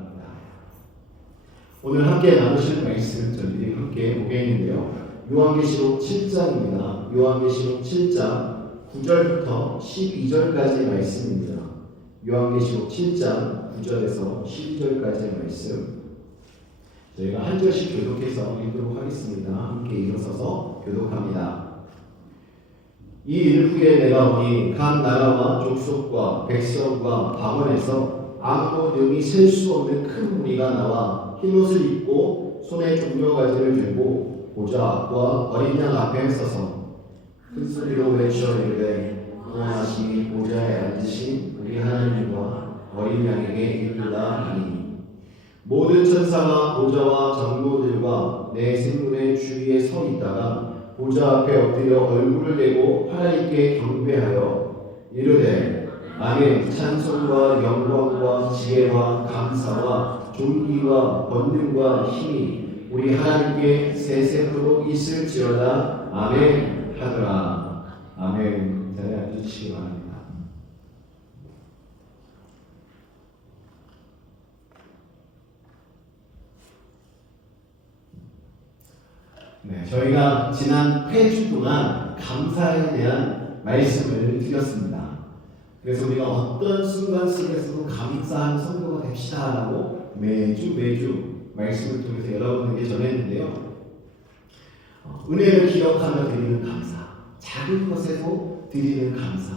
바랍니다. 오늘 함께 나누실 말씀 저희들이 함께 보겠는데요. 요한계시록 7장입니다. 요한계시록 7장 9절부터 12절까지의 말씀입니다. 요한계시록 7장 9절에서 12절까지의 말씀 저희가 한 절씩 교독해서 읽도록 하겠습니다. 함께 일어서서 교독합니다. 이 일 후에 내가 보니 각 나라와 족속과 백성과 방언에서 아무도 능히 셀 수 없는 큰 무리가 나와 흰옷을 입고 손에 종려가지를 들고 보좌 앞과 어린 양 앞에 서서 큰 소리로 외쳐 이르되 구원하시니 보좌에 앉으신 우리 하나님과 어린 양에게 이르다 하니 모든 천사가 보좌와 장로들과 내 생문의 주위에 서 있다가 보좌 앞에 엎드려 얼굴을 대고 하나님께 경배하여 이르되 아멘. 찬송과 영광과 지혜와 감사와 존귀와 권능과 힘이 우리 하나님께 세세토록 있을지어다. 아멘 하더라. 아멘. 자리에 앉으시기 바랍니다. 네, 저희가 지난 8주 동안 감사에 대한 말씀을 드렸습니다. 그래서 우리가 어떤 순간 속에서도 감사한 성도가 됩시다라고 매주 말씀을 통해서 여러분에게 전했는데요. 은혜를 기억하며 드리는 감사, 작은 것에도 드리는 감사,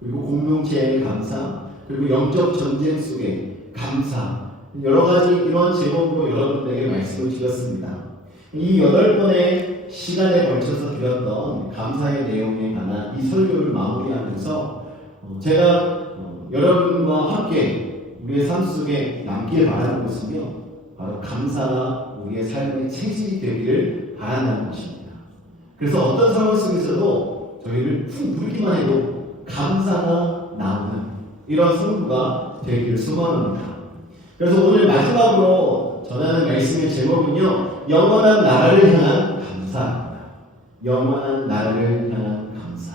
그리고 공동체의 감사, 그리고 영적 전쟁 속의 감사, 여러 가지 이런 제목으로 여러분에게 말씀을 드렸습니다. 이 8번의 시간에 걸쳐서 드렸던 감사의 내용에 관한 이 설교를 마무리하면서 제가 여러분과 함께 우리의 삶 속에 남길 바라는 것은요, 바로 감사가 우리의 삶의 체질이 되기를 바란다는 것입니다. 그래서 어떤 상황 속에서도 저희를 푹 부르기만 해도 감사가 나오는 이런 성도가 되기를 소망합니다. 그래서 오늘 마지막으로 전하는 말씀의 제목은요, 영원한 나라를 향한 감사입니다. 영원한 나라를 향한 감사.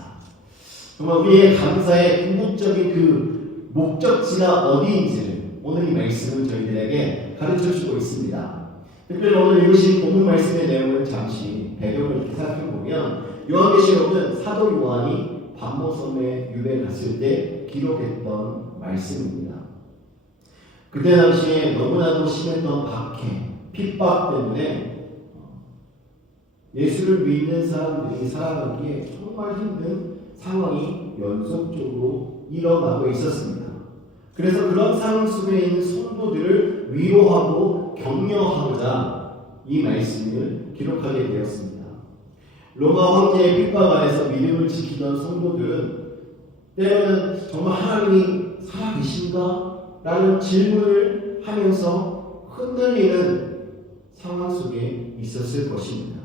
정말 우리의 감사의 궁극적인 그 목적지가 어디인지를 오늘 이 말씀은 저희들에게 가르쳐주고 있습니다. 특별히 오늘 읽으신 본문 말씀의 내용을 잠시 배경을 이렇게 살펴보면 요한계시록은 사도 요한이 pat모섬에 유배 갔을 때 기록했던 말씀입니다. 그때 당시에 너무나도 심했던 박해, 핍박 때문에 예수를 믿는 사람들이 살아가기에 정말 힘든 상황이 연속적으로 일어나고 있었습니다. 그래서 그런 상황 속에 있는 성도들을 위로하고 격려하고자 이 말씀을 기록하게 되었습니다. 로마 황제의 핍박 아래서 믿음을 지키던 성도들은 때로는 정말 하나님이 살아계신가? 라는 질문을 하면서 흔들리는 상황 속에 있었을 것입니다.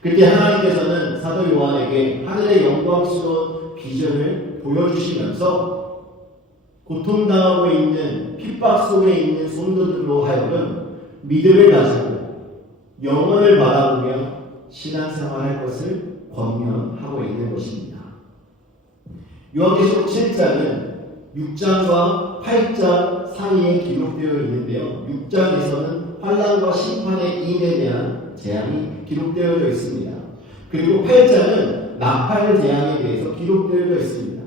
그때 하나님께서는 사도 요한에게 하늘의 영광스러운 비전을 보여주시면서 고통당하고 있는 핍박 속에 있는 성도들로 하여금 믿음을 가지고 영원을 바라보며 신앙생활할 것을 권면하고 있는 것입니다. 요한계시록 7장은 6장과 8장 사이에 기록되어 있는데요. 6장에서는 환난과 심판의 인에 대한 재앙이 기록되어 있습니다. 그리고 8장은 나팔 재앙에 대해서 기록되어 있습니다.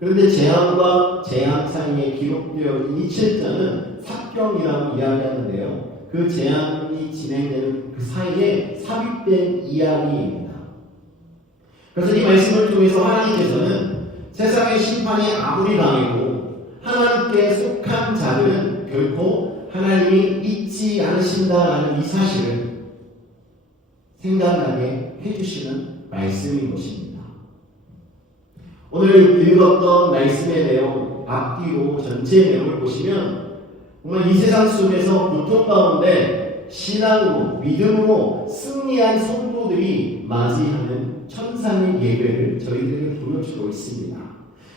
그런데 재앙과 재앙 사이에 기록되어 있는 이 7장은 삽경이라고 이야기하는데요. 그 재앙이 진행되는 그 사이에 삽입된 이야기입니다. 그래서 이 말씀을 통해서 하나님께서는 세상의 심판이 아무리 강해도 하나님께 속한 자들은 결코 하나님이 잊지 않으신다라는 이 사실을 생각나게 해주시는 말씀인 것입니다. 오늘 읽었던 말씀의 내용 앞뒤로 전체 내용을 보시면 정말 이 세상 속에서 고통 가운데 신앙으로 믿음으로 승리한 성도들이 맞이하는 천상의 예배를 저희들에게 보여주고 있습니다.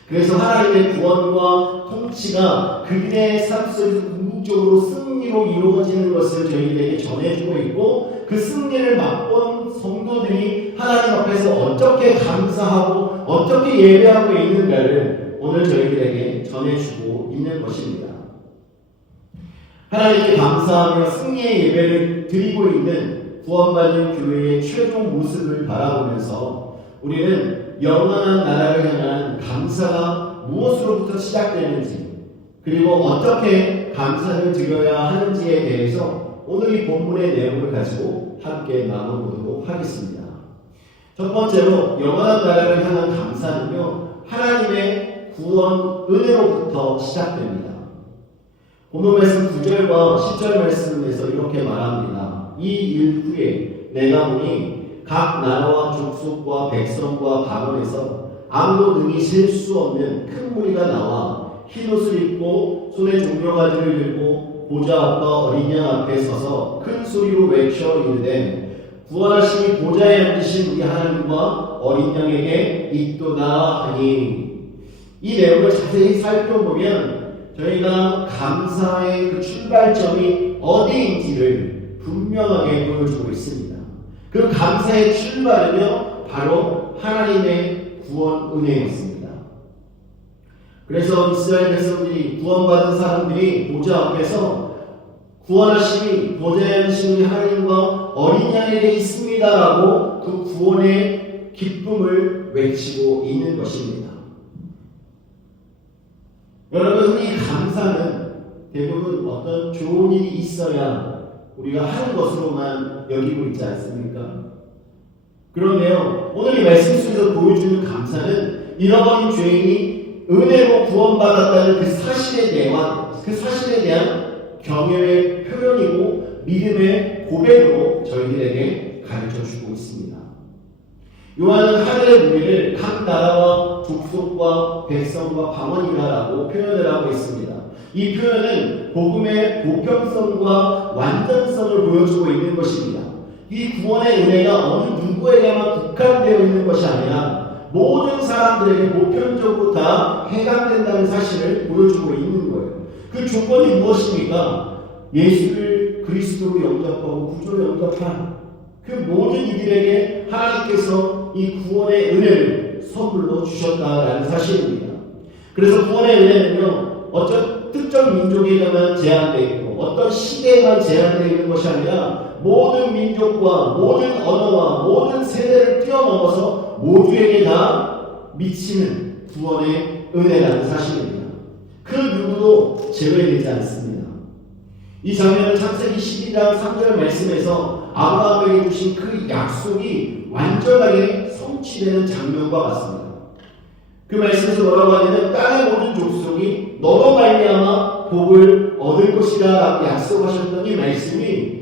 그래서 하나님의 구원과 통치가 그들의 삶 속에서 궁극적으로 승리로 이루어지는 것을 저희들에게 전해주고 있고 그 승리를 맛본 성도들이 하나님 앞에서 어떻게 감사하고 어떻게 예배하고 있는가를 오늘 저희들에게 전해주고 있는 것입니다. 하나님께 감사하며 승리의 예배를 드리고 있는 구원받은 교회의 최종 모습을 바라보면서 우리는 영원한 나라를 향한 감사가 무엇으로부터 시작되는지, 그리고 어떻게 감사를 드려야 하는지에 대해서 오늘 이 본문의 내용을 가지고 함께 나눠보도록 하겠습니다. 첫 번째로 영원한 나라를 향한 감사는요, 하나님의 구원 은혜로부터 시작됩니다. 본문 말씀 9절과 10절 말씀에서 이렇게 말합니다. 이 일 후에 내가 보니 각 나라와 족속과 백성과 방언에서 아무도 능히 셀 수 없는 큰 무리가 나와 흰옷을 입고 손에 종려가지를 들고 보좌 앞과 어린 양 앞에 서서 큰 소리로 외쳐 이르되 구원하시니 보좌에 앉으신 우리 하나님과 어린 양에게 있도다 하니. 이 내용을 자세히 살펴보면 저희가 감사의 그 출발점이 어디인지를 분명하게 보여주고 있습니다. 그 감사의 출발은요, 바로 하나님의 구원 은혜였습니다. 그래서 이스라엘 백성들이, 구원받은 사람들이 보좌 앞에서 구원하심이 보좌에 앉으신 우리 하나님과 어린 양에게 있습니다라고 그 구원의 기쁨을 외치고 있는 것입니다. 여러분, 이 감사는 대부분 어떤 좋은 일이 있어야 우리가 하는 것으로만 여기고 있지 않습니까? 그런데요, 오늘 이 말씀 속에서 보여주는 감사는 잃어버린 죄인이 은혜로 구원받았다는 그 사실에 대한 경외의 표현이고 믿음의 고백으로 저희들에게 가르쳐주고 있습니다. 요한은 하늘의 무리를 각 나라와 족속과 백성과 방언이라고 표현을 하고 있습니다. 이 표현은 복음의 보편성과 완전성을 보여주고 있는 것입니다. 이 구원의 은혜가 어느 누구에게만 국한되어 있는 것이 아니라 모든 사람들에게 보편적으로 다 해당된다는 사실을 보여주고 있는 거예요. 그 조건이 무엇입니까? 예수를 그리스도로 영접하고 구주로 영접한 그 모든 이들에게 하나님께서 이 구원의 은혜를 선물로 주셨다라는 사실입니다. 그래서 구원의 은혜는요, 어떤 특정 민족에게만 제한되어 있고 어떤 시대에만 제한되어 있는 것이 아니라 모든 민족과 모든 언어와 모든 세대를 뛰어넘어서 모두에게 다 미치는 구원의 은혜라는 사실입니다. 그 누구도 제외되지 않습니다. 이 장면은 창세기 12장 3절 말씀에서 아브라함에게 주신 그 약속이 완전하게 성취되는 장면과 같습니다. 그 말씀에서 뭐라고 하냐면 땅의 모든 족속이 너로 말미암아 복을 얻을 것이라 라고 약속하셨던 이 말씀이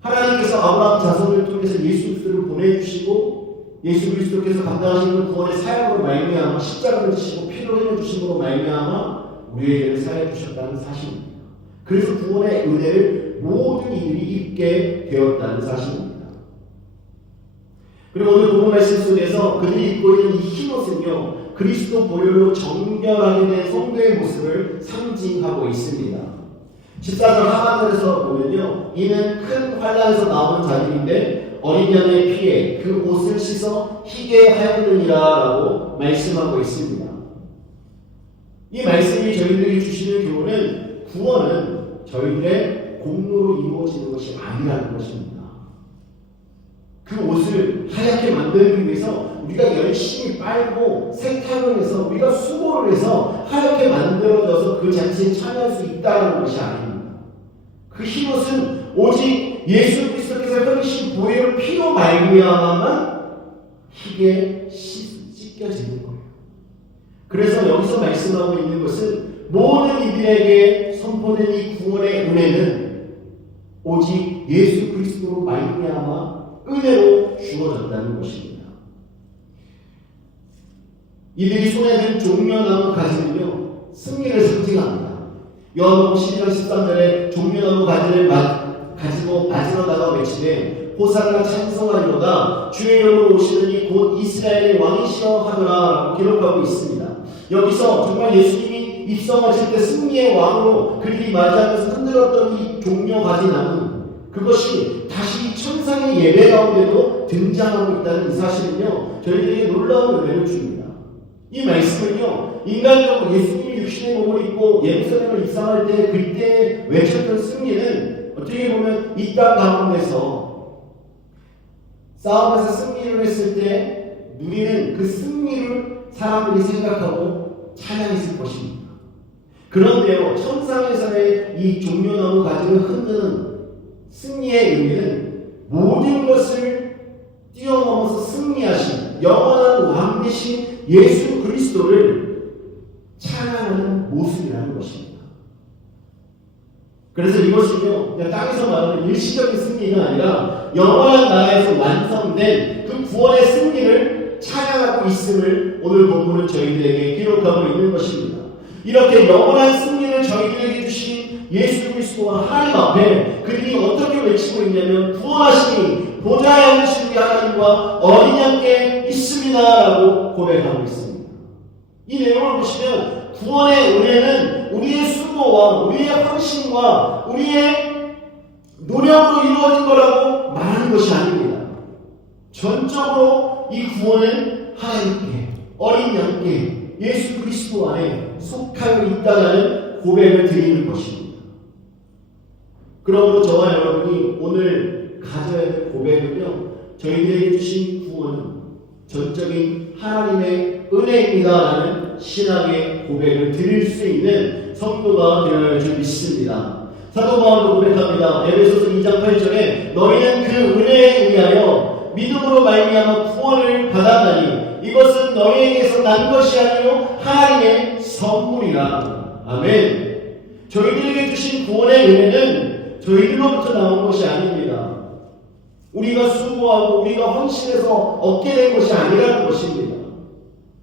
하나님께서 아브라함 자손을 통해서 예수 그리스도를 보내주시고 예수 그리스도께서 감당하신 그 구원의 사역으로 말미암아 십자가를 지시고 피로 흘려주심으로 말미암아 우리에게는 사해 주셨다는 사실입니다. 그래서 구원의 은혜를 모든 이들이 입게 되었다는 사실입니다. 그리고 오늘 본문 말씀 속에서 그들이 입고 있는 이 흰옷은요, 그리스도 보혈로 정결하게 된 성도의 모습을 상징하고 있습니다. 14절 하반절에서 보면요, 이는 큰 환난에서 나오는 자들인데 어린 양의 피에 그 옷을 씻어 희게 하였느니라 라고 말씀하고 있습니다. 이 말씀이 저희들이 주시는 교훈은 구원은 저희들의 공로로 이루어지는 것이 아니라는 것입니다. 그 옷을 하얗게 만들기 위해서 우리가 열심히 빨고 세탁을 해서 우리가 수고를 해서 하얗게 만들어져서 그 자체에 참여할 수 있다는 것이 아닙니다. 그 흰옷은 오직 예수 그리스도께서 흘리신 보혈 피로 말미암아만 희게 씻겨지는 거예요. 그래서 여기서 말씀하고 있는 것은 모든 이들에게 선포된 이 구원의 은혜는 오직 예수 그리스도로 말미암아 은혜로 주어졌다는 것입니다. 이들이 손에 든 종려나무 가지는요, 승리를 상징합니다. 요한복음 12장 13절에 종려나무 가지를 가지고 맞으러다가 외치되 호산나 찬송하리로다 주의 이름으로 오시는 이 곧 이스라엘의 왕이시여 하더라 기록하고 있습니다. 여기서 정말 예수님이 입성하실 때 승리의 왕으로 그들이 맞이하면서 흔들었던 이 종려 가지 나무, 그것이 다시 천상의 예배 가운데도 등장하고 있다는 이 사실은요, 저희들에게 놀라운 은혜를 줍니다. 이 말씀은요, 인간적으로 예수님이 육신의 몸을 입고 예루살렘을 입성할 때 그때 외쳤던 승리는 어떻게 보면 이 땅 가운데서 싸움에서 승리를 했을 때 누리는 그 승리를 사람들이 생각하고 찬양했을 것입니다. 그런데요, 천상에서의 이 종려나무 가지를 흔드는 승리의 의미는 모든 것을 뛰어넘어서 승리하신 영원한 왕 되신 예수 그리스도를 찬양하는 모습이라는 것입니다. 그래서 이것은요, 그냥 땅에서 말하는 일시적인 승리가 아니라 영원한 나라에서 완성된 그 구원의 승리를 찬양하고 있음을 오늘 본문은 저희들에게 기록하고 있는 것입니다. 이렇게 영원한 승리를 저희들에게 주신 예수 그리스도와 하나님 앞에 그들이 어떻게 외치고 있냐면 구원하시니 보좌에 앉으신 우리 하나님과 어린 양께 있습니다라고 고백하고 있습니다. 이 내용을 보시면 구원의 은혜는 우리의 수고와 우리의 헌신과 우리의 노력으로 이루어진 거라고 말하는 것이 아닙니다. 전적으로 이 구원은 하나님께 어린 양께 예수 그리스도 안에 속하여 있다는 고백을 드리는 것입니다. 그러므로 저와 여러분이 오늘 가져야 될 고백은요, 저희들에게 주신 구원은 전적인 하나님의 은혜입니다라는 신앙의 고백을 드릴 수 있는 성도가 되어야 할 줄 믿습니다. 사도 바울도 고백합니다. 에베소서 2장 8절에 너희는 그 은혜에 의하여 믿음으로 말미암아 구원을 받았나니 이것은 너희에게서 난 것이 아니요 하나님의 선물이라. 아멘. 저희들에게 주신 구원의 은혜는 저희들로부터 나온 것이 아닙니다. 우리가 수고하고 우리가 헌신해서 얻게 된 것이 아니라는 것입니다.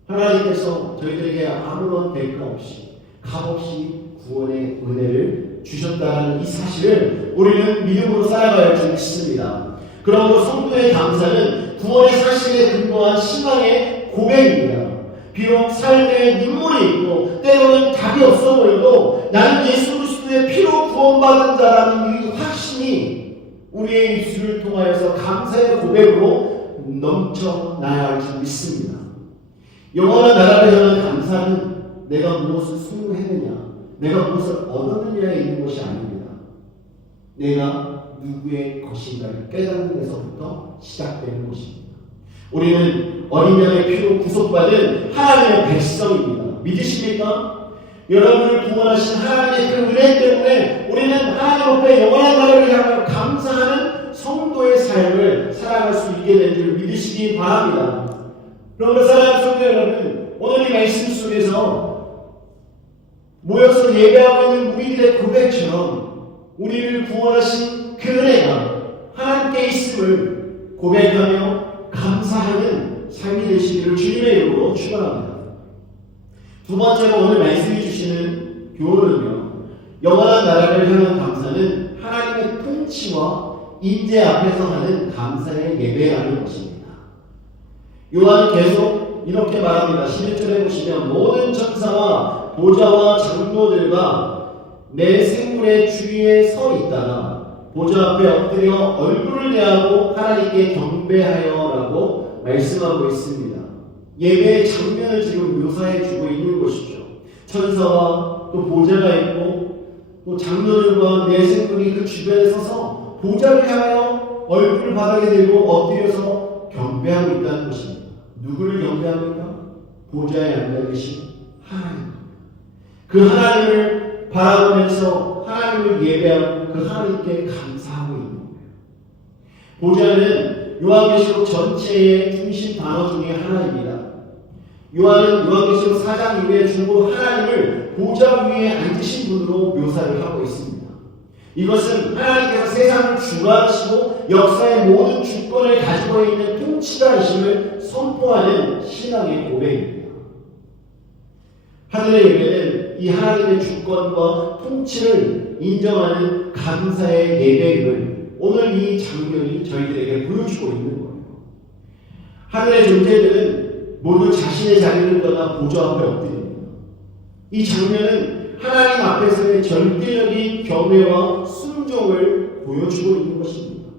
하나님께서 저희들에게 아무런 대가 없이 값없이 구원의 은혜를 주셨다는 이 사실을 우리는 믿음으로 살아가야 할 줄 믿습니다. 그러므로 성도의 감사는 구원의 사실에 근거한 신앙의 고백입니다. 비록 삶에 눈물이 있고 때로는 답이 없어 보여도 나는 예수 그리스도의 피로 구원받은 자라는 이 확신이 우리의 입술을 통하여서 감사의 고백으로 넘쳐나야 할 줄 믿습니다. 영원한 나라를 향한 감사는 내가 무엇을 수행했느냐, 내가 무엇을 얻었느냐에 있는 것이 아닙니다. 내가 누구의 것인가를 깨닫는 데서부터 시작되는 것입니다. 우리는 어린 양의 피로 구속받은 하나님의 백성입니다. 믿으십니까? 여러분을 구원하신 하나님의 그 은혜 때문에 우리는 하나님 앞에 영원한 나라를 향하여 감사하는 성도의 삶을 살아갈 수 있게 된 줄 믿으시기 바랍니다. 그러므로 사랑하는 성도 여러분, 오늘 이 말씀 속에서 모여서 예배하고 있는 우리들의 고백처럼 우리를 구원하신 그 은혜가 하나님께 있음을 고백하며 감사하는 삶이 되시기를 주님의 이름으로 축원합니다. 두 번째로 오늘 말씀해 주시는 교훈은요, 영원한 나라를 향한 감사는 하나님의 통치와 인재 앞에서 하는 감사의 예배라는 것입니다. 요한은 계속 이렇게 말합니다. 11절에 보시면 모든 천사와 보좌와 장로들과 내 생물의 주위에 서 있다가 보좌 앞에 엎드려 얼굴을 대하고 하나님께 경배하여라고 말씀하고 있습니다. 예배의 장면을 지금 묘사해 주고 있는 것이죠. 천사와 또 보좌가 있고 또 장로들과 내 생물이 그 주변에 서서 보좌를 향하여 얼굴을 바닥에 대고 엎드려서 경배하고 있다는 것입니다. 누구를 경배합니까? 보좌에 앉아 계신 하나님. 그 하나님을 바라보면서 하나님을 예배하고 그 하나님께 감사하고 있는 거예요. 보좌는 요한계시록 전체의 중심 단어 중에 하나입니다. 요한은 요한계시록 4장 이후에 주로 하나님을 보좌 위에 앉으신 분으로 묘사를 하고 있습니다. 이것은 하나님께서 세상을 주관하시고 역사의 모든 주권을 가지고 있는 통치자이심을 선포하는 신앙의 고백입니다. 하늘의 예배는 이 하나님의 주권과 통치를 인정하는 감사의 예배임을 오늘 이 장면이 저희들에게 보여주고 있는 거예요. 하늘의 존재들은 모두 자신의 자리를 떠나 보좌 앞에 엎드립니다. 이 장면은 하나님 앞에서의 절대적인 경외와 순종을 보여주고 있는 것입니다.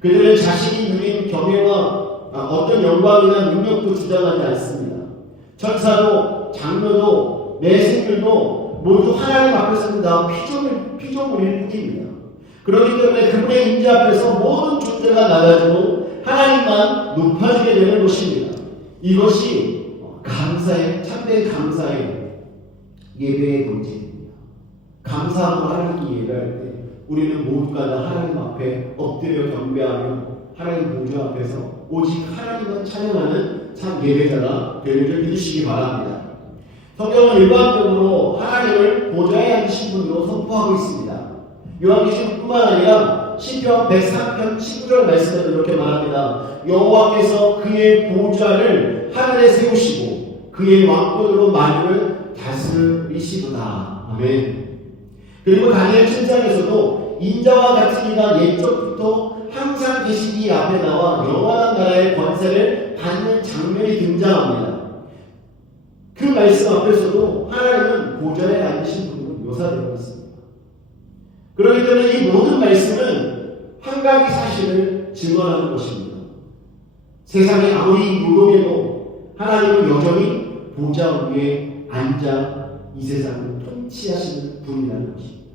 그들은 자신이 누린 경외와 어떤 영광이나 능력도 주장하지 않습니다. 천사도 장로도 내 생들도 모두 하나님 앞에서는 다 피조물일 뿐입니다. 그렇기 때문에 그분의 임재 앞에서 모든 존재가 낮아지고 하나님만 높아지게 되는 것입니다. 이것이 감사의 참된 감사의 예배의 본질입니다. 감사하고 하나님께 예배할 때 우리는 모두가 다 하나님 앞에 엎드려 경배하며 하나님 보좌 앞에서 오직 하나님만 찬양하는 참 예배자가 되는 줄 믿으시기 바랍니다. 성경은 일반적으로 하나님을 보좌에 앉으신 분으로 선포하고 있습니다. 요한계시록뿐만 아니라 시편 103편 19절 말씀에도 이렇게 말합니다. 여호와께서 그의 보좌를 하늘에 세우시고 그의 왕권으로 만유를 다스리시도다. 아멘. 그리고 다니엘 7장에서도 인자와 같은 이가 옛적부터 항상 계시기 앞에 나와 영원한 나라의 권세를 받는 장면이 등장합니다. 그 말씀 앞에서도 하나님은 보좌에 앉으신 분으로 묘사되고 있습니다. 그렇기 때문에 이 모든 말씀은 한 가지 사실을 증언하는 것입니다. 세상이 아무리 무동해도 하나님은 여전히 보좌 위에 앉아 이 세상을 통치하시는 분이라는 것입니다.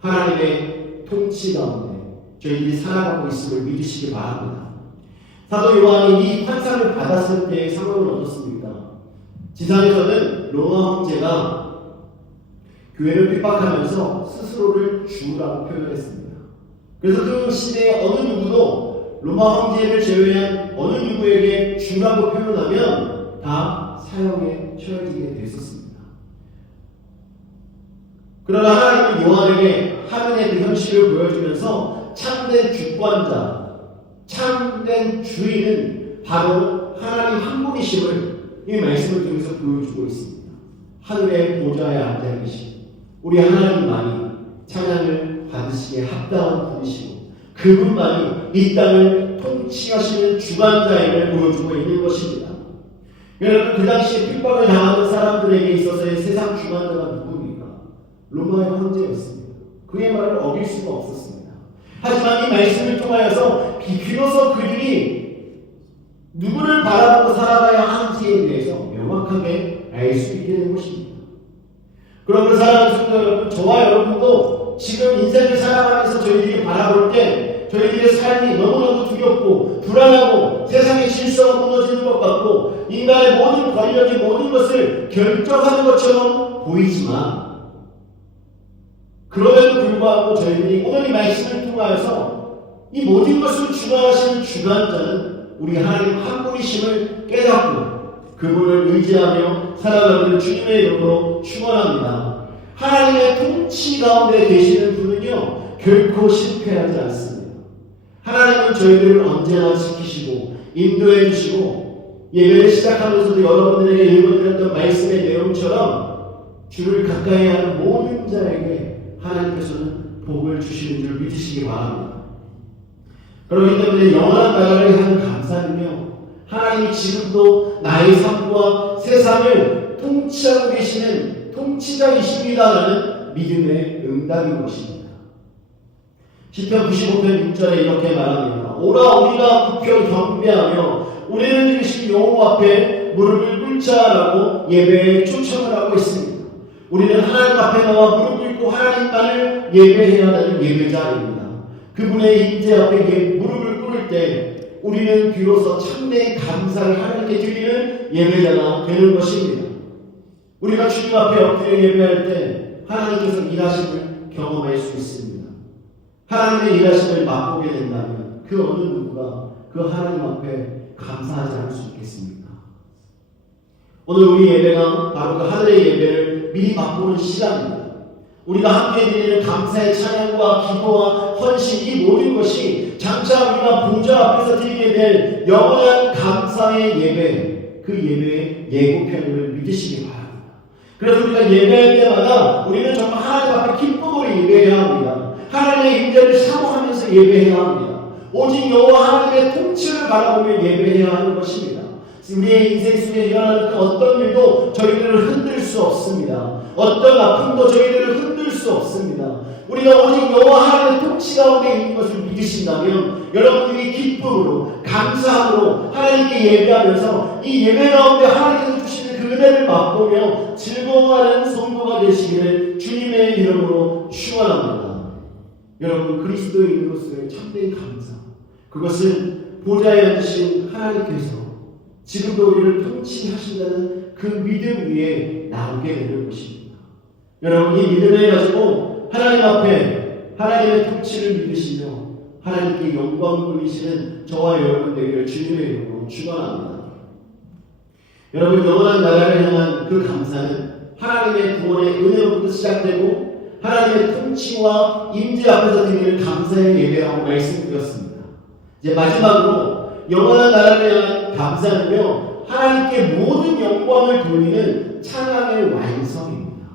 하나님의 통치 가운데 저희들이 살아가고 있음을 믿으시기 바랍니다. 사도 요한이 이 환상을 받았을 때의 상황은 어떻습니까? 지상에서는 로마 황제가 교회를 핍박하면서 스스로를 주라고 표현했습니다. 그래서 그 시대의 어느 누구도 로마 황제를 제외한 어느 누구에게 주라고 표현하면 다 사형에 처해지게 됐었습니다. 그러나 하나님은 요한에게 하늘의 그 현실을 보여주면서 참된 주권자, 참된 주인은 바로 하나님 한 분이심을 이 말씀을 통해서 보여주고 있습니다. 하늘의 보좌에 앉아 계신 우리 하나님만이 찬양을 받으시기에 합당한 분이시고 그분만이 이 땅을 통치하시는 주관자임을 보여주고 있는 것입니다. 여러분, 그 당시에 핍박을 당하는 사람들에게 있어서의 세상 주관자가 누굽니까? 로마의 황제였습니다. 그의 말을 어길 수가 없었습니다. 하지만 이 말씀을 통하여서 비로소 그들이 누구를 바라보고 살아가야 하는지에 대해서 명확하게 알 수 있게 된 것입니다. 그러므로 사랑하는 성도 여러분, 저와 여러분도 지금 인생을 살아가면서 저희들이 바라볼 때 저희들의 삶이 너무나도 두렵고 불안하고 세상의 질서가 무너지는 것 같고 인간의 모든 권력이 모든 것을 결정하는 것처럼 보이지만 그럼에도 불구하고 저희들이 오늘 이 말씀을 통하여서 이 모든 것을 주관하시는 주관자는 우리 하나님 한 분이심을 깨닫고 그분을 의지하며 살아가는 주님의 이름으로 축원합니다. 하나님의 통치 가운데 계시는 분은요 결코 실패하지 않습니다. 하나님은 저희들을 언제나 지키시고 인도해 주시고 예배를 시작하면서도 여러분들에게 읽어드렸던 말씀의 내용처럼 주를 가까이 하는 모든 자에게 하나님께서는 복을 주시는 줄 믿으시기 바랍니다. 그렇기 때문에 영원한 나라를 향한 감사는요 하나님이 지금도 나의 삶과 세상을 통치하고 계시는 통치자이십니다라는 믿음의 응답인 것입니다. 시편 95편 6절에 이렇게 말합니다. 오라 우리가 굽혀 경배하며 우리는 이르신 여호와 앞에 무릎을 꿇자라고 예배에 초청을 하고 있습니다. 우리는 하나님 앞에 나와 무릎 꿇고 하나님만을 예배해야 하는 예배자입니다. 그분의 임재 앞에 무릎을 꿇을 때 우리는 비로소 참된 감사를 하나님께 드리는 예배자가 되는 것입니다. 우리가 주님 앞에 엎드려 예배할 때 하나님께서 일하심을 경험할 수 있습니다. 하나님의 일하심을 맛보게 된다면 그 어느 누구가 그 하나님 앞에 감사하지 않을 수 있겠습니까? 오늘 우리 예배가 바로 그 하늘의 예배를 미리 맛보는 시간입니다. 우리가 함께 드리는 감사의 찬양과 기도와 헌신 이 모든 것이 장차 우리가 보좌 앞에서 드리게 될 영원한 감사의 예배, 그 예배의 예고편을 믿으시기 바랍니다. 그래서 우리가 예배할 때마다 우리는 정말 하나님 앞에 기쁨으로 예배해야 합니다. 하나님의 임재를 사모하면서 예배해야 합니다. 오직 여호와 하나님의 통치를 바라보며 예배해야 하는 것입니다. 우리의 인생 속에 일어나는 그 어떤 일도 저희들을 흔들 수 없습니다. 어떤 아픔도 저희들을 흔들 수 없습니다. 우리가 오직 여호와 하나님의 통치 가운데 있는 것을 믿으신다면 여러분들이 기쁨으로 감사함으로 하나님께 예배하면서 이 예배 가운데 하나님께서 주시는 그 은혜를 맛보며 즐거워하는 성도가 되시기를 주님의 이름으로 축원합니다. 여러분, 그리스도인으로서의 참된 감사, 그것은 보좌에 앉으신 하나님께서 지금도 우리를 통치하신다는 그 믿음 위에 나오게 되는 것입니다. 여러분, 이 믿음을 가지고 하나님 앞에 하나님의 통치를 믿으시며 하나님께 영광 돌리시는 저와 여러분 되기를 주님의 이름으로 축원합니다. 여러분, 영원한 나라를 향한 그 감사는 하나님의 구원의 은혜로부터 시작되고 하나님의 통치와 임재 앞에서 드리는 감사의 예배라고 말씀드렸습니다. 이제 마지막으로 영원한 나라를 향한 감사는요, 하나님께 모든 영광을 돌리는 찬양의 완성입니다.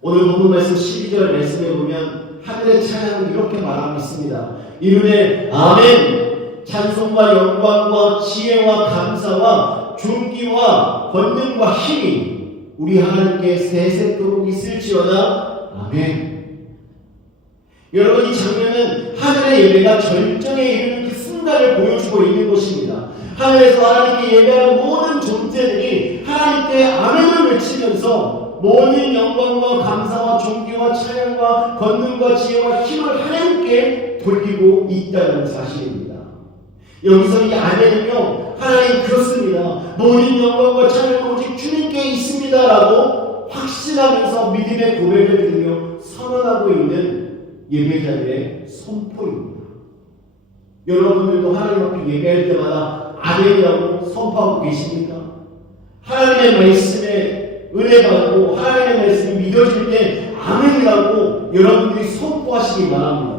오늘 본문 말씀 12절 말씀에 보면 하늘의 찬양은 이렇게 말하고 있습니다. 이르되 아멘. 찬송과 영광과 지혜와 감사와 존귀와 권능과 힘이 우리 하나님께 세세토록 있을지어다. 아멘. 여러분, 이 장면은 하늘의 예배가 절정에 이르는 그 순간을 보여주고 있는 것입니다. 하늘에서 하나님께 예배하는 모든 존재들이 하나님께 아멘을 외치면서 모든 영광과 감사와 존귀와 찬양과 권능과 지혜와 힘을 하나님께 돌리고 있다는 사실입니다. 여기서 이 아멘은요, 하나님 그렇습니다. 모든 영광과 찬양은 오직 주님께 있습니다라고 확신하면서 믿음의 고백을 드리며 선언하고 있는 예배자들의 선포입니다. 여러분들도 하나님 앞에 예배할 때마다 아멘이라고 선포하고 계십니까? 하나님의 말씀에 은혜 받고 하나님의 말씀이 믿어질 때 아멘이라고 여러분들이 선포하시기 바랍니다.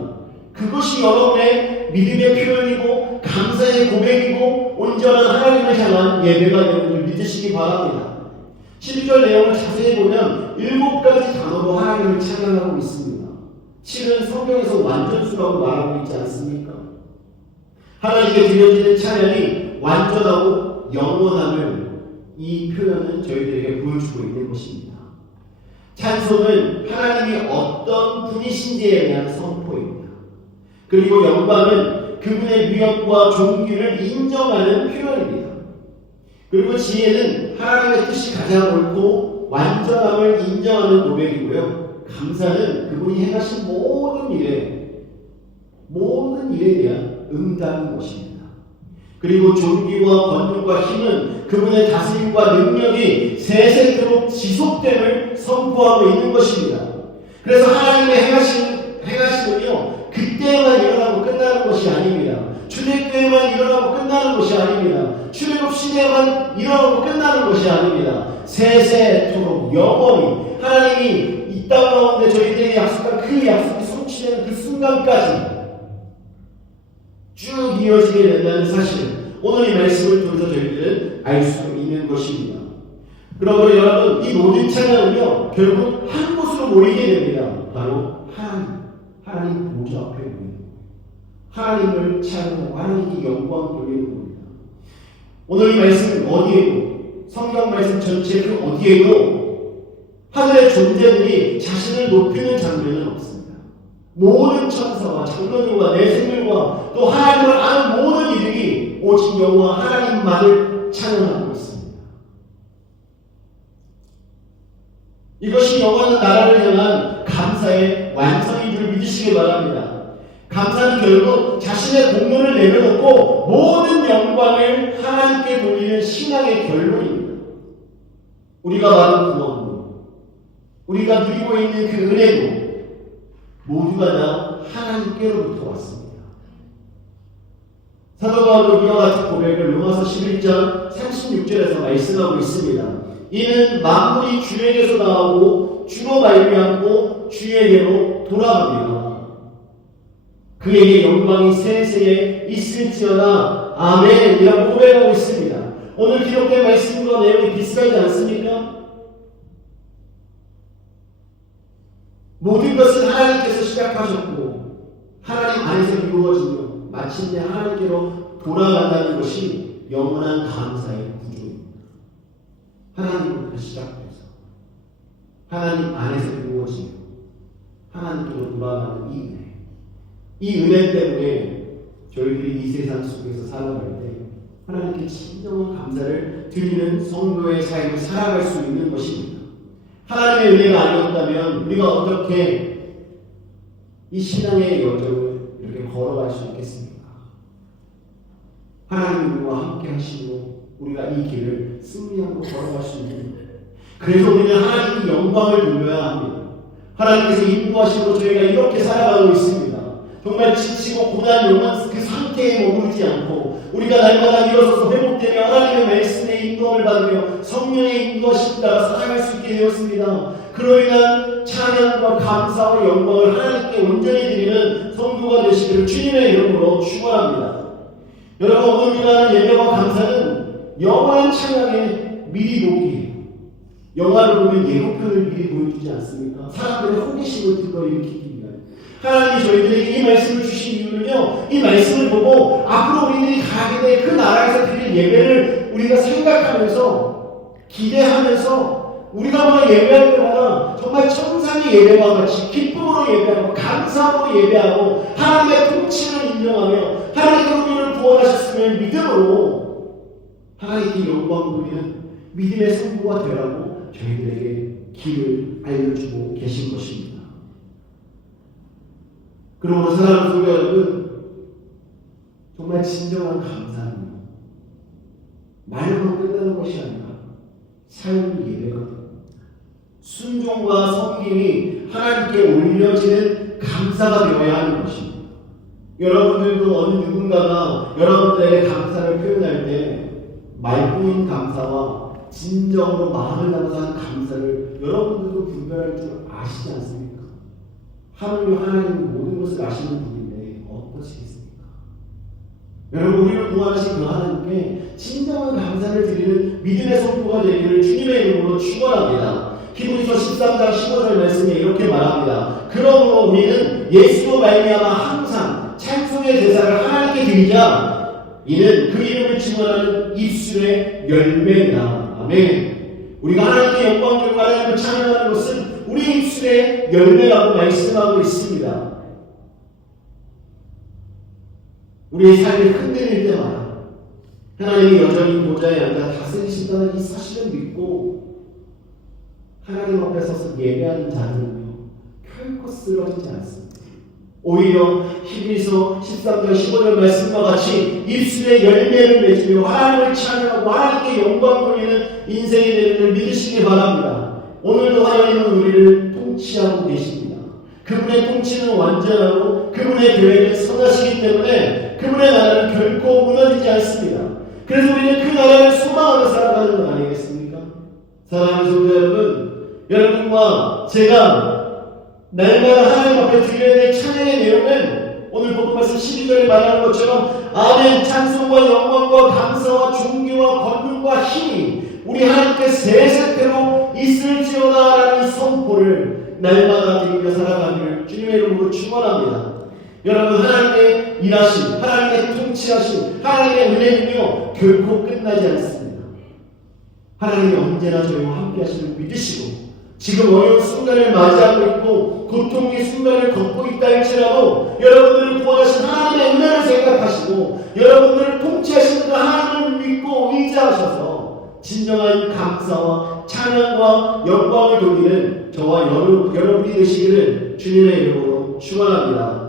그것이 여러분의 믿음의 표현이고 감사의 고백이고 온전한 하나님을 향한 예배가 되는 줄 믿으시기 바랍니다. 12절 내용을 자세히 보면 7가지 단어로 하나님을 찬양하고 있습니다. 7은 성경에서 완전수라고 말하고 있지 않습니까? 하나님께 드려지는 찬양이 완전하고 영원함을 이 표현은 저희들에게 보여주고 있는 것입니다. 찬송은 하나님이 어떤 분이신지에 대한 선포입니다. 그리고 영광은 그분의 위엄과 존귀를 인정하는 표현입니다. 그리고 지혜는 하나님의 뜻이 가장 옳고 완전함을 인정하는 고백이고요. 감사는 그분이 행하신 모든 일에 대한 응답인 것입니다. 그리고 존귀와 권능과 힘은 그분의 다스림과 능력이 세세토록 지속됨을 선포하고 있는 것입니다. 그래서 하나님의 행하심은요, 그때만 일어나고 끝나는 것이 아닙니다. 출애굽때만 일어나고 끝나는 것이 아닙니다. 출애굽 시대만 일어나고 끝나는 것이 아닙니다. 세세토록 영원히 하나님이 이 땅 가운데 저희들에게 약속한 그 약속이 성취되는 그 순간까지 쭉 이어지게 된다는 사실, 오늘 이 말씀을 통해서 저희들은 알 수 있는 것입니다. 그러므로 여러분, 이 모든 찬양은요, 결국 한 곳으로 모이게 됩니다. 바로 하나님 보좌 앞에 모이는 거예요. 하나님을 찬양하고 하나님께 영광 돌리는 겁니다. 오늘 이 말씀은 어디에도, 성경 말씀 전체 그 어디에도 하늘의 존재들이 자신을 높이는 장면은 없습니다. 모든 천사와 장로들과 내생들과 또 하나님을 아는 모든 이들이 오직 여호와 하나님만을 찬양하고 있습니다. 이것이 영원한 나라를 향한 감사의 완성인 줄 믿으시기 바랍니다. 감사는 결국 자신의 공로를 내려놓고 모든 영광을 하나님께 돌리는 신앙의 결론입니다. 우리가 받은 구원도, 우리가 누리고 있는 그 은혜도 모두가 다 하나님께로부터 왔습니다. 사도 바울도 이와 같은 고백을 로마서 11장 36절에서 말씀하고 있습니다. 이는 만물이 주에게서 나오고 주로 말미암고 주에게로 돌아갑니다. 그에게 영광이 세세에 있을지어다. 아멘. 이라고 고백하고 있습니다. 오늘 기록된 말씀과 내용이 비슷하지 않습니까? 모든 것은 하나님께서 시작하셨고 하나님 안에서 이루어지며 마침내 하나님께로 돌아간다는 것이 영원한 감사의 구조입니다. 하나님으로부터 시작돼서 하나님 안에서 이루어지며 하나님께로 돌아가는 이 은혜 때문에 저희들이 이 세상 속에서 살아갈 때 하나님께 진정한 감사를 드리는 성도의 삶을 살아갈 수 있는 것입니다. 하나님의 은혜가 아니었다면 우리가 어떻게 이 신앙의 여정을 이렇게 걸어갈 수 있겠습니까? 하나님이 우리와 함께 하시고 우리가 이 길을 승리하고 걸어갈 수 있는 거예요. 그래서 우리는 하나님께 영광을 돌려야 합니다. 하나님께서 인도하시고 저희가 이렇게 살아가고 있습니다. 정말 지치고 고난 요한 그 상태에 머무르지 않고 우리가 날마다 일어서서 회복되며 하나님의 말씀의 인도함을 받으며 성령의 인도하심 따라 살아갈 수 있게 되었습니다. 그로 인한 찬양과 감사와 영광을 하나님께 온전히 드리는 성도가 되시기를 주님의 이름으로 축원합니다. 여러분, 오늘 우리가 하는 예배와 감사는 영원한 찬양의 미리 보기예요. 영화를 보면 예고편을 미리 보여주지 않습니까? 사람들의 호기심을 불러일으키기 위하여. 하나님이 저희들에게 이 말씀을 주신 이유는요, 이 말씀을 보고 앞으로 우리들이 가게 될 그 나라에서 드릴 예배를 우리가 생각하면서 기대하면서 우리가 뭐 예배할 때마다 정말 천상의 예배와 같이 기쁨으로 예배하고 감사로 예배하고 하나님의 통치를 인정하며 하나님께서 우리를 구원하셨으면 믿음으로 하나님께 영광 돌리는 믿음의 성도가 되라고 저희들에게 길을 알려주고 계신 것입니다. 그러므로 사랑하는 성도 여러분, 정말 진정한 감사는 말로 끝나는 것이 아니라 삶의 예배거든요. 순종과 섬김이 하나님께 올려지는 감사가 되어야 하는 것입니다. 여러분들도 어느 누군가가 여러분들에게 감사를 표현할 때 말뿐인 감사와 진정으로 마음을 담아서 하는 감사를 여러분들도 분별할 줄 아시지 않습니까? 하나님 모든 것을 아시는 분인데 어떠시겠습니까? 여러분, 우리를 구원하신 그 하나님께 진정한 감사를 드리는 믿음의 성도가 되기를 주님의 이름으로 축원합니다. 히브리서 13장 15절 말씀에 이렇게 말합니다. 그러므로 우리는 예수로 말미암아 항상 찬송의 제사를 하나님께 드리자. 이는 그 이름을 증언하는 입술의 열매이다. 아멘. 우리가 하나님께 영광 돌리고 하나님을 찬양하는 것은 우리 입술의 열매라고 말씀하고 있습니다. 우리의 삶이 흔들릴 때마다 하나님이 여전히 보좌에 앉아 다스리신다는 이 사실을 믿고 하나님 앞에 서서 예배하는 자들은요, 결코 쓰러지지 않습니다. 오히려 히브리서 13장 15절 말씀과 같이 입술의 열매를 맺으며 하나님을 찬양하고 하나님께 영광 돌리는 인생이 되는 걸 믿으시기 바랍니다. 오늘도 하나님은 우리를 통치하고 계십니다. 그분의 통치는 완전하고 그분의 계획은 선하시기 때문에 그분의 나라는 결코 무너지지 않습니다. 그래서 우리는 그 나라를 소망하며 살아가는 것 아니겠습니까? 사랑하는 성도 여러분, 여러분과 제가 날마다 하나님 앞에 드려야 될 찬양의 내용은 오늘 본문 말씀 12절에 말하는 것처럼 아멘, 찬송과 영광과 감사와 존귀와 권능과 힘이 우리 하나님께 세세대로 있을지어다라는 선포를 날마다 드리며 살아가기를 주님의 이름으로 축원합니다. 여러분, 하나님의 일하심, 하나님의 통치하심, 하나님의 은혜는요 결코 끝나지 않습니다. 하나님이 언제나 저희와 함께 하시는 믿으시고 지금 어려운 순간을 맞이하고 있고 고통의 순간을 걷고 있다 할지라도 여러분들을 구원하신 하나님의 은혜를 생각하시고 여러분들을 통치하시는 그 하나님을 믿고 의지하셔서 진정한 감사와 찬양과 영광을 돌리는 저와 여러분이 되시기를 주님의 이름으로 축원합니다.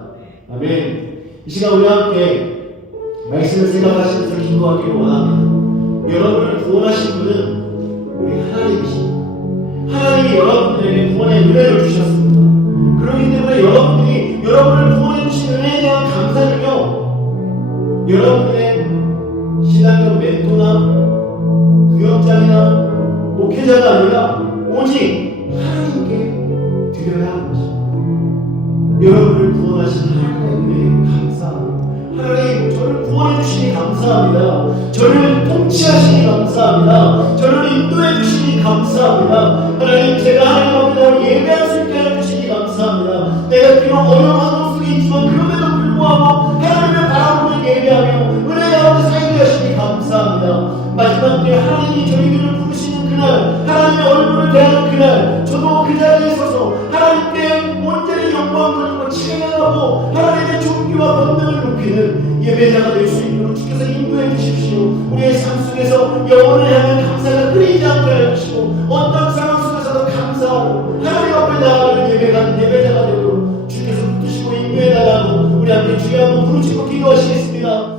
아멘. 이 시간 우리와 함께 말씀을 생각하시면서 기도하기를 원합니다. 여러분을 구원하신 분은 우리 하나님이십니다. 하나님이 여러분들에게 구원의 은혜를 주셨습니다. 그렇기 때문에 여러분들이 여러분을 구원해 주신 은혜에 대한 감사는요, 여러분의 신앙적 멘토나 구역장이나 목회자가 아니라 오직 하나님께 드려야 하는 것입니다. 여러분을 구원하신 하나님의 은혜에 감사합니다. 하나님, 저를 구원해 주시니 감사합니다. 저를 통치하시니 감사합니다. 저를 인도해 주시니 감사합니다. 하나님, 제가 하나님 앞에 예배할 수 있게 해주시니 감사합니다. 내가 비록 어려운 환경 속에 있지만 그럼에도 불구하고 하나님을 바라보며 예배하며 은혜 가운데 살게 하시니 감사합니다. 마지막 때 하나님이 저희들을 부르시는 그날, 하나님의 얼굴을 대하는 그날, 저도 그 자리에 서서 하나님께 온전히 예배자가 될 수 있도록 주께서 인도해 주십시오. 우리의 삶 속에서 영혼을 향한 감사가 끊이지 않게 해주시고 어떤 상황 속에서도 감사하고 하나님 앞에 나아가는 예배자가 되도록 주께서 붙드시고 인도해 달라고 우리 함께 주여 한번 부르짖고 기도하시겠습니다.